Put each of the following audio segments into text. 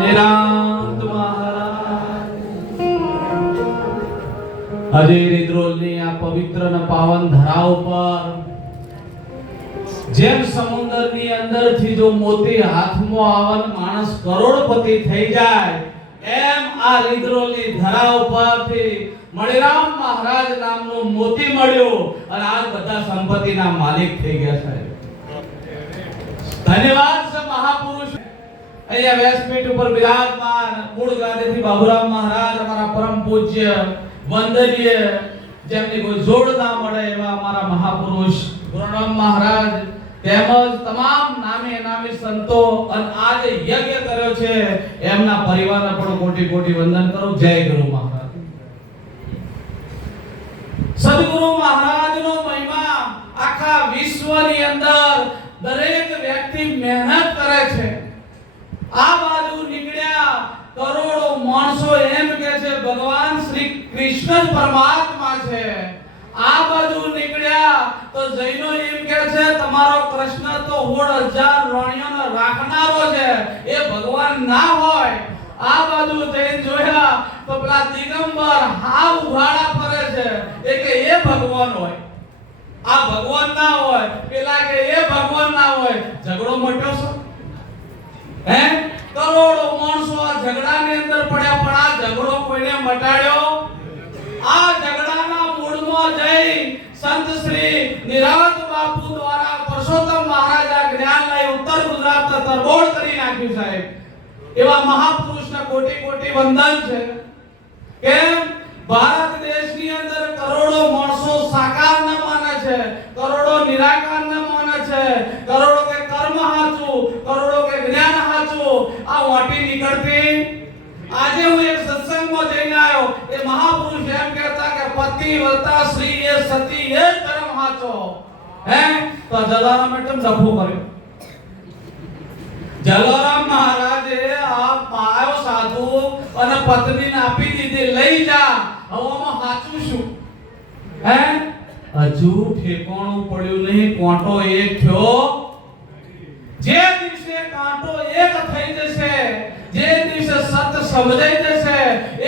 નિરાંત મહારાજ આજે રિદ્રોલની આ પવિત્ર અને પાવન ધરા ઉપર જેમ સમુદ્રની અંદરથી જો મોતી હાથમાં આવન માણસ કરોડપતિ થઈ જાય એમ આ રિદ્રોલની ધરા ઉપરથી મણિરામ મહારાજ નામનો મોતી મળ્યો અને આ બધા સંપત્તિના માલિક થઈ ગયા સાહેબ. ધન્યવાદ છે મહાપુરુષ. અહીંયા વ્યાસપીઠ ઉપર બિરાજમાન મૂળ ગાદીથી બાબુરામ મહારાજ અમારા પરમ પૂજ્ય વંદનીય જેમની કોઈ જોડ ના મળે એવા અમારા મહાપુરુષ ગુરુરામ મહારાજ તેમજ તમામ નામે નામી સંતો અને આ જે યજ્ઞ કર્યો છે એમના પરિવારને પણ કોટી કોટી વંદન કરું. જય ગુરુ મહારાજ. સદગુરુ મહારાજનો મહિમા આખા વિશ્વની અંદર દરેક વ્યક્તિ મહેનત કરે છે. આ બાજુ નીકળ્યા કરોડો માણસો એમ કે છે ભગવાન શ્રી કૃષ્ણ પરમાત્મા છે. આ બાજુ નીકળ્યા તો જૈનો એમ કે છે તમારો કૃષ્ણ તો 16000 રાણીઓનો રાખનારો છે, એ ભગવાન ના હોય. આ બાજુ જઈને જોયા તો પેલા દિગંબર હાવ ઉઘાડા ફરે છે, એ કે એ ભગવાન હોય. આ ભગવાન ના હોય, પેલા કે એ ભગવાન ના હોય. ઝઘડો મટ્યો છે હે? કરોડો માણસો આ ઝઘડાની અંદર પડ્યા, પણ આ ઝઘડો કોઈને મટાડ્યો? આ ઝઘડાના મૂળમાં જઈ સંત શ્રી નિરાંત બાપુ દ્વારા પરસોત્તમ મહારાજા જ્ઞાન લઈ ઉત્તર ગુજરાત તરબોળ કરી નાખ્યું સાહેબ. એવા મહાપુરુષના કોટી કોટી વંદન છે. કેમ ભારત દેશની અંદર કરોડો માણસો સાકારને માને છે, કરોડો નિરાકારને માને છે, કરોડો કે કર્મ હાચું, કરોડો કે જ્ઞાન હાચું. આ વાટી નીકળતી. આજે હું એક સત્સંગમાં જઈને આવ્યો, એ મહાપુરુષ એમ કહેતા કે પતિવ્રતા સ્ત્રી એ સતી એ ધર્મ હાચો હે. તો જલારામ એટલે ડફો કર્યો. જલારામ મહારાજે આ પાયો સાધુ અને પત્નીને આપી દીધી, લઈ જા. હવામાં સાચું શું હે? હજુ ઠેકાણું પડ્યું નહીં. કાંટો એક થયો. જે દિવસે કાંટો એક થઈ જશે, જે દિવસે સત્ય સમજાઈ જશે,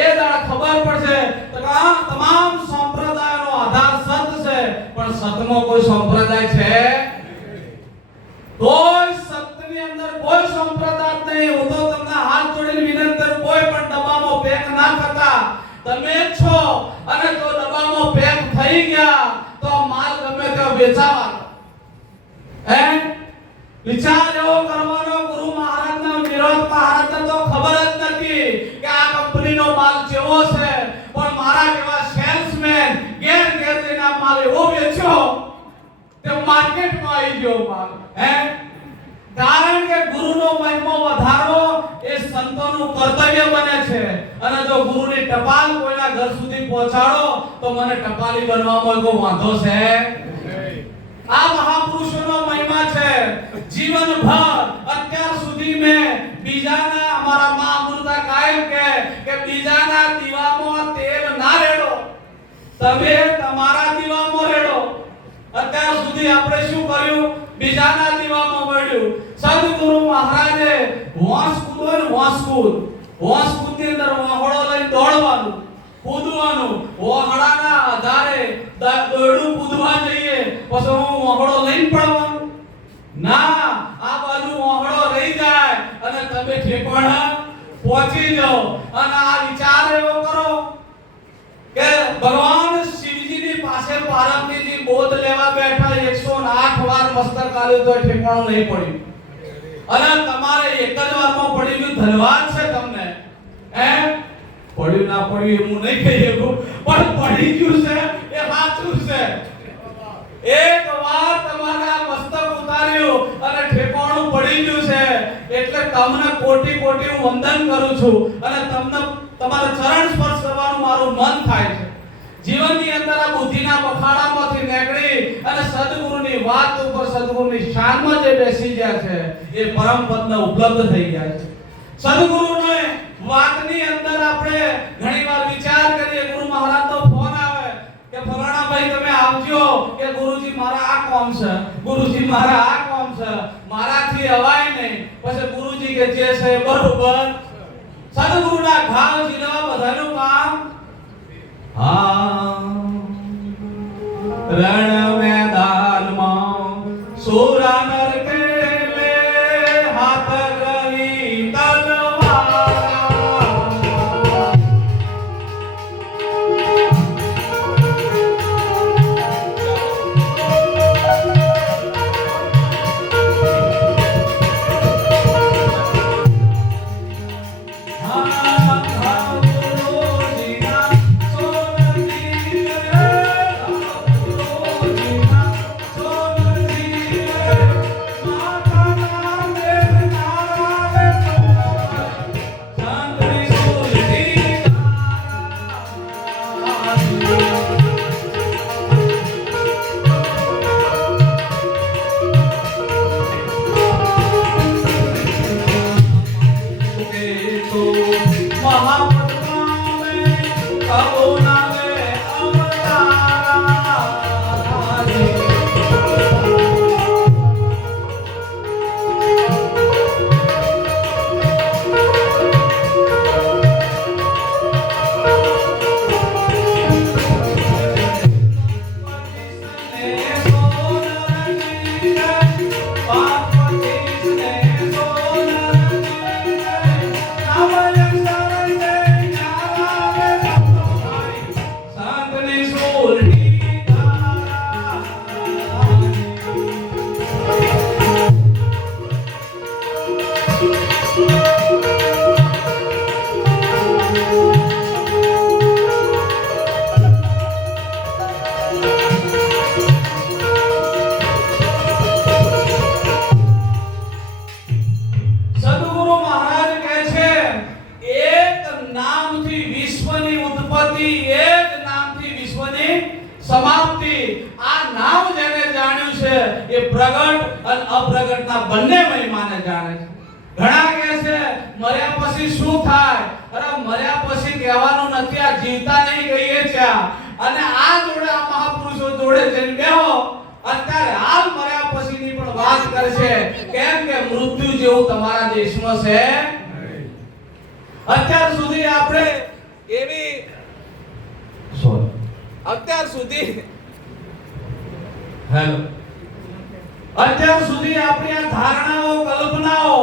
એ દાડા ખબર પડશે કે આ તમામ સંપ્રદાયનો આધાર સત્ય છે. પણ સત્યમાં કોઈ સંપ્રદાય છે? કોઈ સત્યની અંદર કોઈ સંપ્રદાય નહીં. હું તો તમને હાથ જોડીને વિનંતી, કોઈ પણ ડબ્બામાં પેક ના કરતા. તમે છો અને જો ડબ્બામાં પેક થઈ ગયા તો માલ ગમે ત્યાં વેચાવાનો હે. વિચાર એવો કરવાનો ગુરુ મહારાજના વિરોધ મહારાજને તો ખબર જ નથી કે આ કંપનીનો માલ કેવો છે, પણ મારા જેવા સેલ્સમેન ઘેર ઘેર જઈને માલ એવો વેચ્યો તે માર્કેટમાં આવી ગયો માલ હે. કારણ કે ગુરુનો મહિમા વધારવો એ સંતોનું કર્તવ્ય બને છે. અને જો ગુરુની ટપાલ કોઈના ઘર સુધી પહોંચાડો તો મને ટપાલી બનવામાં કોઈ વાંધો છે? આ મહાપુરુષોનો મહિમા છે. જીવનભર અત્યાર સુધી મેં બીજાના, અમારા માં અમૃતા કાયમ કે બીજાના દીવામાં તેલ ના રેડો, તમે તમારા દીવામાં રેડો. અત્યાર સુધી આપણે શું કર્યું? બીજાના દીવામાં મળ્યું. સદગુરુ મહારાજે હોંશ કૂદો ને હોંશ કૂદ. હોંશ કૂદની અંદર વાહડો લઈને દોડવાનું, કૂદવાનું. વાહડાના આધારે દોડું કૂદવા જઈએ પછી હું વાહડો લઈને પડવાનું ના. આ બાજુ વાહડો રહી જાય અને તમે ઠેકાણા પહોંચી જાઓ. અને આ વિચાર એવો કરો કે ભગવાન શિવજીની પાસે પાર્વતીજી બોધ લેવા બેઠા, 108 વાર મસ્તક આલ્યું તો ઠેકાણું નહીં પડ્યું. અને તમારે એક જ વારમાં પડી ગયું. ધન્યવાદ છે તમને હે. પડ્યું ના પડ્યું હું નહીં કહી શકું, પણ પડી ગયું છે એ સાચું છે. એક વાર તમારા મસ્તક ઉતાર્યું અને ઠેકાણું પડી ગયું છે એટલે તમને કોટી કોટી હું વંદન કરું છું. અને તમને તમારા ચરણ સ્પર્શ કરવાનું મારું મન થાય છે. જીવનની અંદર આ બુદ્ધિના બખાડામાંથી નીકળી અને સદગુરુની વાત ઉપર, સદગુરુની શાનમાં જે બેસી ગયા છે એ પરમ પદને ઉપલબ્ધ થઈ ગયા છે. સદગુરુને વાતની અંદર આપણે ઘણીવાર વિચાર કરીએ. ગુરુ મહારાજનો ફોન આવે કે ફલાણા ભાઈ તમે આવજો, કે ગુરુજી મારા આ કામ છે, ગુરુજી મારા આ કામ છે. મારાથી અવાય નહીં. પછી ગુરુજી કે જે છે એ બરોબર. સદગુરુના ઘાવ ઝીલવા બધાનું કામ. રણ મેદાનમાં સોરા નરકેલે હાથ રહી તલવાર. સમાપ્તિ. આ નામ જેને જાણ્યું છે એ પ્રગટ અને અપ્રગટના બંને મહિમાને જાણે છે. ઘણા કહે છે મર્યા પછી શું થાય? અરે મર્યા પછી કહેવાનું નથી, આ જીવતા નહીં કહીએ છે. અને આ જોડે આ મહાપુરુષો જોડે જઈને બેહો, અત્યારે હાલ મર્યા પછીની પણ વાત કરશે. કેમ કે મૃત્યુ જેવું તમારા દેશમાં છે. અત્યાર સુધી આપણે એવી અત્યાર સુધી આપણી આ ધારણાઓ, કલ્પનાઓ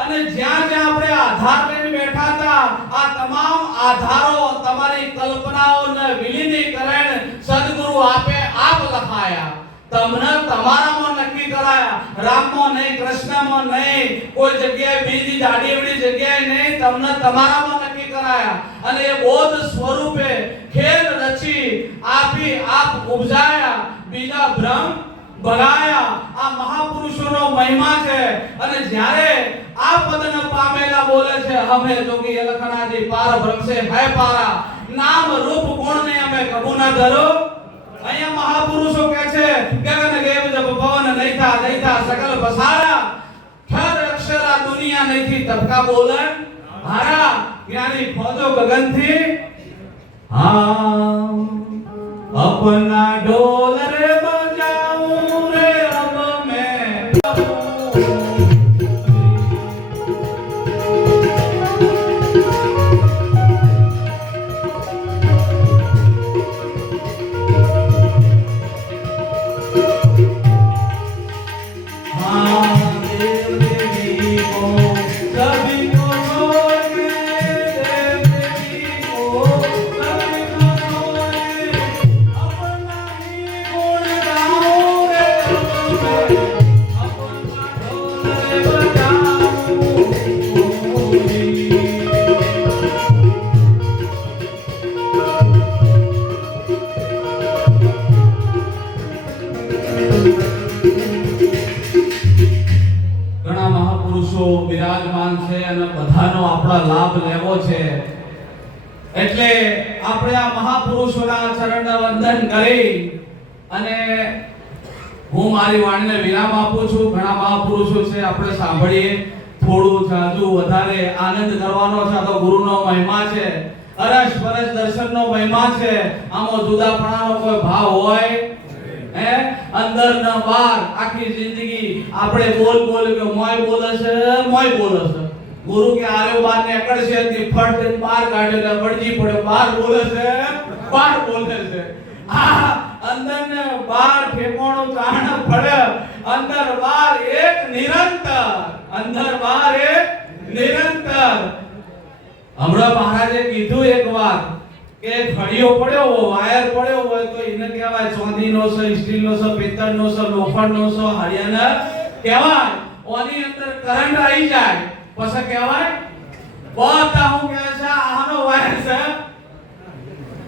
અને જ્યાં જ્યાં આપણે આધાર લઈને બેઠા હતા, આ તમામ આધારો તમારી કલ્પનાઓને વિલીનીકરણ સદગુરુ આપે આપ લખાયા. તમને તમારામાં નક્કી કરાયા. રામમાં નહીં, કૃષ્ણમાં નહીં, કોઈ જગ્યાએ બીજી જાડીવડી જગ્યાએ નહીં, તમને તમારામાં નક્કી કરાયા. અને એ બોધ સ્વરૂપે ખેલ રચી આપી આપ ઉપજાયા, બીજા ભ્રમ ભગાયા. આ મહાપુરુષોનો મહિમા છે. અને જ્યારે આ પદને પામેલા બોલે છે હમે જોગી અલખનાજી પાર ભ્રમસે હે પારા, નામ રૂપ ગુણ ને અમે કબૂ ના ધરો. અહીંયા મહાપુરુષો કહે છે ગગન ગેવ જબ પવન નૈથા નૈથા સકલ બસારા, ખર અક્ષરા દુનિયા નૈથી તબકા બોલન હારા. જ્ઞાની ખોજો ગગન થી अपना ढोल रे बजाऊं रे अब मैं. બિરાજમાન છે અને બધાનો આપણા લાભ લેવો છે. એટલે આપણે આ મહાપુરુષોના ચરણ વંદન કરી અને હું મારી વાણીને વિરામ આપું છું. ઘણા મહાપુરુષો છે, આપણે સાંભળીએ. થોડું જાજુ વધારે આનંદ કરવાનો છે. તો ગુરુનો મહિમા છે, અરસ પરસ દર્શનનો મહિમા છે. આમાં જુદાપણાનો કોઈ ભાવ હોય? અંદર ન બહાર આખી જિંદગી આપણે બોલ બોલ કે મોય બોલે છે મોય બોલે છે. ગુરુ કે આરે બાર ને એકડ છે તે ફટ દે બહાર કાઢે એટલે વળજી પડે બહાર બોલે છે બહાર બોલે છે. આ અંદર ને બહાર ઠેકોણો ચાણ પડે અંદર બહાર એક નિરંતર અંદર બહાર એક નિરંતર. હમણાં મહારાજે કીધું એક વાત કે ઘડિયો પડ્યો હોય વાયર પડ્યો હોય તો એને કહેવાય ચાંદીનો છે સ્ટીલનો છે પિત્તળનો છે લોખંડનો છે હરિયાના કહેવાય. ઓની અંદર કરંટ આવી જાય પછી કહેવાય બધા હું કહે છે આનો વાયર છે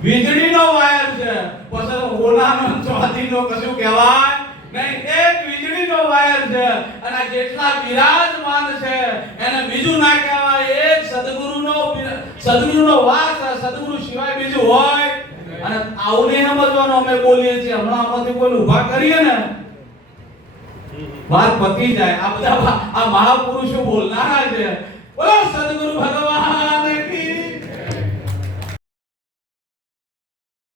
વીજળીનો વાયર છે. પછી ઓલાનો ચાંદીનો કશું કહેવાય નહીં, એક વીજળીનો વાયર છે. અને જેટલા વિરાજમાન છે એને બીજું ના કહેવાય. એક સદગુરુનો વાસ સદગુરુ સિવાય બીજું હોય. અને આવું નહીં સમજવાનું અમે બોલીએ છીએ હમણાં આમાંથી કોઈ ઊભા કરીએ ને વાત પતી જાય. આ બધા આ મહાપુરુષો બોલનારા છે. બોલો સદગુરુ